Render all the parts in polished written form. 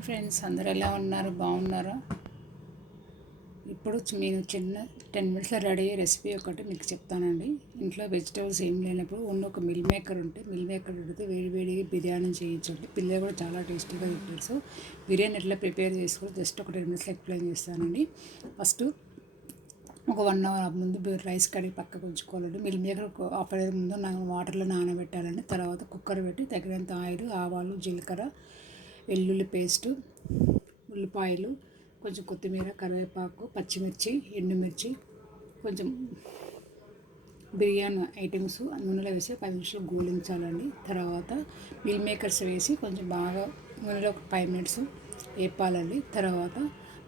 Hi friends, అందరు ఎలా ఉన్నారు? బాగున్నారా? ఇప్పుడు నేను చిన్న 10 మినిట్స్లో రెడీ అయ్యే రెసిపీ ఒకటి మీకు చెప్తానండి. ఇంట్లో వెజిటేబుల్స్ ఏం లేనప్పుడు ఒక మిల్ మేకర్ ఉంటే మిల్ మేకర్ పెడితే వేడి బిర్యానీ చేయొచ్చండి. పిల్లలు కూడా చాలా టేస్టీగా తింటారు. సో బిర్యానీ ఎట్లా ప్రిపేర్ చేసుకోవాలి జస్ట్ ఒక 10 మినిట్స్లో ఎక్స్ప్లెయిన్ చేస్తానండి. ఫస్ట్ ఒక 1 అవర్ ముందు రైస్ కడిగి పక్కకు ఉంచుకోవాలండి. మిల్ మేకర్ హాఫ్ అవర్ ముందు వాటర్లో నానబెట్టాలండి. తర్వాత కుక్కర్ పెట్టి తగినంత ఆయిల్, ఆవాలు, జీలకర్ర, వెల్లుల్లి పేస్టు, ఉల్లిపాయలు, కొంచెం కొత్తిమీర, కరివేపాకు, పచ్చిమిర్చి, ఎండుమిర్చి, కొంచెం బిర్యానీ ఐటమ్స్ నూనెలో వేసి 10 నిమిషాలు గోలించాలండి. తర్వాత మిల్ మేకర్స్ వేసి కొంచెం బాగా నూనెలో ఒక 5 మినిట్స్ వేపాలండి. తర్వాత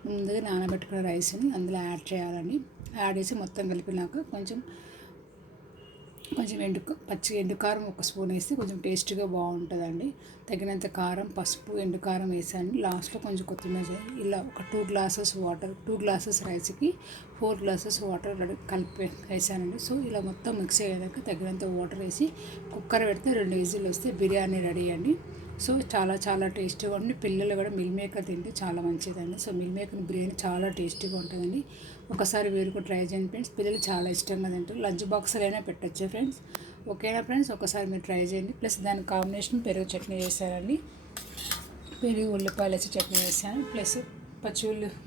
ముందుగా నానబెట్టుకున్న రైస్ని అందులో యాడ్ చేయాలండి. యాడ్ చేసి మొత్తం కలిపినాక కొంచెం ఎండుకారం ఒక స్పూన్ వేస్తే కొంచెం టేస్ట్గా బాగుంటుందండి. తగినంత కారం, పసుపు, ఎండుకారం వేసాను. లాస్ట్లో కొంచెం కొత్తిమీర. ఇలా ఒక 2 గ్లాసెస్ రైస్కి 4 గ్లాసెస్ వాటర్ కలిపి వేసానండి. సో ఇలా మొత్తం మిక్స్ అయ్యాక తగినంత వాటర్ వేసి కుక్కర్ పెడితే 2 విజిల్ వస్తే బిర్యానీ రెడీ అండి. సో చాలా టేస్టీగా ఉంటుంది. పిల్లలు కూడా మిల్ మేకర్ తింటే చాలా మంచిదండి. సో మిల్ మేకర్ బిర్యానీ చాలా టేస్టీగా ఉంటుందండి. ఒకసారి మీరు కూడా ట్రై చేయండి ఫ్రెండ్స్. పిల్లలు చాలా ఇష్టంగా తింటారు. లంచ్ బాక్స్లో అయినా పెట్టచ్చు ఫ్రెండ్స్. ఓకేనా ఫ్రెండ్స్? ఒకసారి మీరు ట్రై చేయండి. ప్లస్ దాని కాంబినేషన్ పెరుగు చట్నీ చేశారండి. పెరుగు ఉల్లిపాయలు వేసి చట్నీ చేశాను. ప్లస్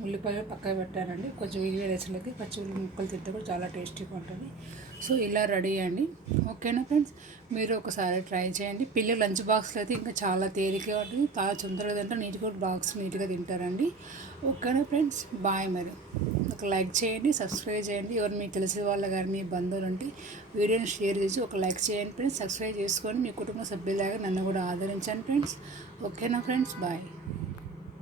ఉల్లిపాయలు పక్కకు పెట్టానండి. కొంచెం వేడి రైస్లోకి ఉల్లి ముక్కలు తింటే కూడా చాలా టేస్టీగా ఉంటుంది. సో ఇలా రెడీ అండి. ఓకేనా ఫ్రెండ్స్? మీరు ఒకసారి ట్రై చేయండి. పిల్లలు లంచ్ బాక్స్లో అయితే ఇంకా చాలా తేలికగా ఉంటుంది. చాలా తొందరగా తింటారు. నీట్గా తింటారండి. ఓకేనా ఫ్రెండ్స్? బాయ్. మరి ఒక లైక్ చేయండి, సబ్స్క్రైబ్ చేయండి. ఎవరు మీకు తెలిసిన వాళ్ళ కానీ మీ బంధువులు ఉంటే వీడియోని షేర్ చేసి ఒక లైక్ చేయండి ఫ్రెండ్స్. సబ్స్క్రైబ్ చేసుకొని మీ కుటుంబ సభ్యులాగా నన్ను కూడా ఆదరించండి ఫ్రెండ్స్. ఓకేనా ఫ్రెండ్స్? బాయ్.